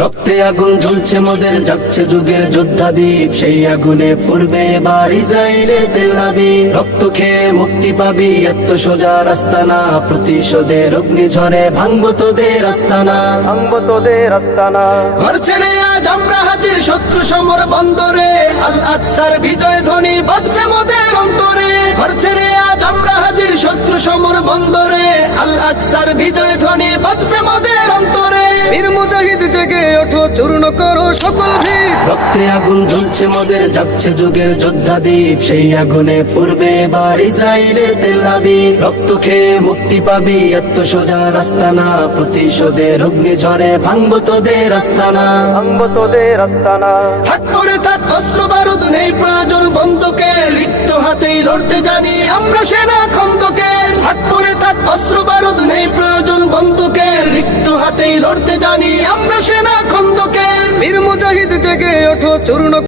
রক্তে আগুন জ্বলছে মোদের, জাগছে যুগের যোদ্ধাদীপ, সেই আগুনে পূর্বে এবার ইসরায়েলের তেল আবিব। রক্ত খেয়ে মুক্তি পাবি, এত সোজা রাস্তা না, প্রতিশোধের অগ্নিঝড়ে ভাঙবো তোদের আস্তানা, ভাঙবো তোদের আস্তানা। ঘর ছেড়ে আজ আমরা হাজির শত্রু সমর বন্দরে, আল আকসার বিজয় ধ্বনি বাজছে মোদের অন্তরে। ঘর ছেড়ে আজ আমরা হাজির শত্রু সমর বন্দরে, আল আকসার বিজয় ধ্বনি বাজছে মোদের অন্তরে। বীর মুজাহিদ জেগে ওঠো, চূর্ণ করো সকল ভিড়। রক্তে আগুন জ্বলছে মোদের, জাগছে যুগের যোদ্ধাদীপ, সেই আগুনে পূর্বে এবার ইসরায়েলের তেল আবিব। রক্ত খেয়ে মুক্তি পাবি, এত সোজা রাস্তা না, প্রতিশোধের অগ্নিঝড়ে ভাঙবো তোদের আস্তানা, ভাঙবো তোদের আস্তানা। থাক পড়ে থাক অস্ত্র বারুদ, নেই প্রয়োজন বন্দুকের, রিক্ত হাতেই লড়তে জানি আমরা সেনা খন্দকের। থাক পড়ে থাক অস্ত্র বারুদ, নেই প্রয়োজন বন্দুকের, রিক্ত হাতেই লড়তে জানি আমরা সেনা খন্দকের। বীর মুজাহিদ জেগে ওঠো, চূর্ণ